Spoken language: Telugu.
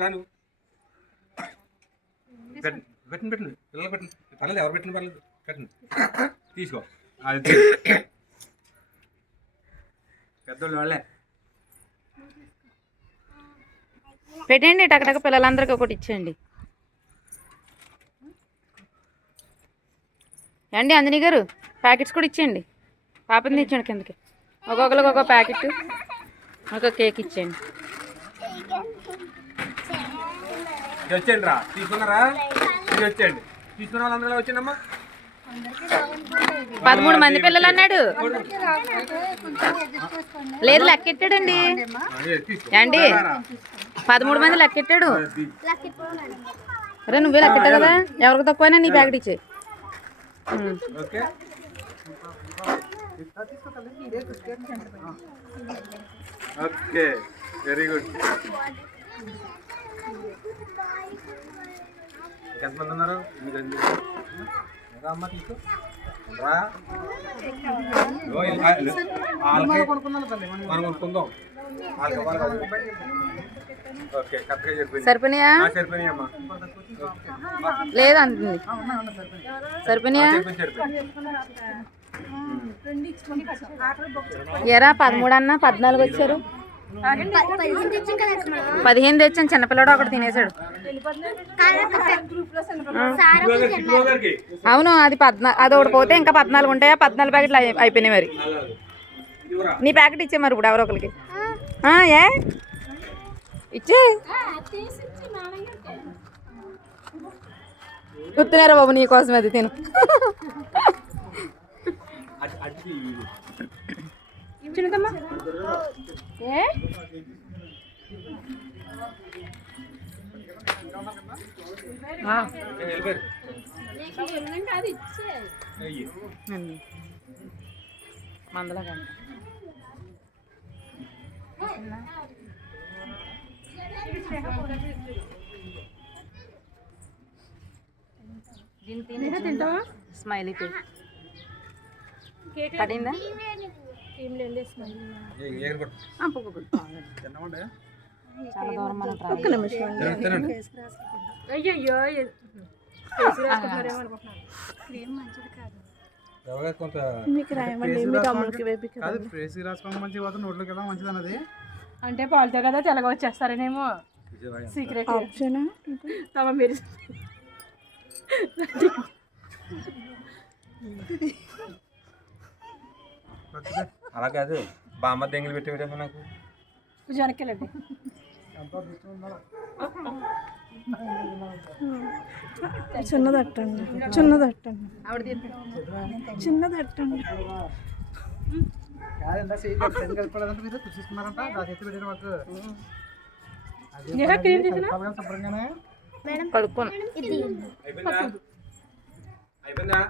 రాను. పెట్టండి పెట్టండి పిల్లలు పెట్టండి పర్లేదు ఎవరు పెట్టిన పర్లేదు. పెట్టండి తీసుకో. అది పెద్దోళ్ళు వాళ్ళే. పెట్టండి టకటక పిల్లలందరికీ ఒకటి ఇచ్చేయండి. అండి అంజనీ గారు ప్యాకెట్స్ కూడా ఇచ్చేయండి. పాపని ఇచ్చేయండి కిందకి. ఒక్కొక్కరికి ఒక ప్యాకెట్. ఒక కేక్ ఇచ్చేయండి. వచ్చేయండి రా తీసుకున్నారా? వచ్చేయండి. తీసుకున్న వాళ్ళందరూ వచ్చేయండమ్మా పదమూడు మంది పిల్లలు అన్నాడు. లేదు లెక్కెట్టాడండి. ఏండి పదమూడు మంది లెక్కెట్టాడు. అరే నువ్వే లెక్కెట్టావు కదా? ఎవరికి తక్కువైనా నీ ప్యాకెట్ ఇచ్చే ఓకే ఓకే వెరీ గుడ్ ఎంతమంది ఉన్నారు? మీకు? ఎలా అమ్మా తీసుకో. సరిపోయినాయా? సరిపోయినాయి? అమ్మా. లేదు అంటుంది సరిపోయినాయా? చెప్పింది సరిపోయింది ఎరా పదమూడు అన్న పద్నాలుగు వచ్చారు. పదిహేను తెచ్చాను చిన్నపిల్లడు ఒకటి తినేసాడు అవును అది పద్నా అది ఒకటి పోతే ఇంకా పద్నాలుగు ఉంటాయా? పద్నాలుగు ప్యాకెట్లు అయిపోయినాయి మరి. నీ ప్యాకెట్ ఇచ్చే మరి ఇప్పుడు ఎవరో ఒకరికి. ఏ? ఇచ్చే. గుర్తున్నారా బాబు నీ కోసం అది తిను. వెళ్ళిపోయారు. అయ్యి. మందలా కానీ స్మైలీ పడిందా. చాలా దూరం మనం అంటే పాలుతో కదా తెల్లగా వచ్చేస్తారనేమో. సీక్రెట్ ఆప్షన్ తమ మీరు అలా కాదు. బామ్మ దెంగిలి పెట్టి విడమ్మా నాకు. జనకెళ్ళండి చిన్నదట్టండి. చిన్నదట్టండి. చిన్నదట్టండి. కడుక్కోను. అయిపోయిందా?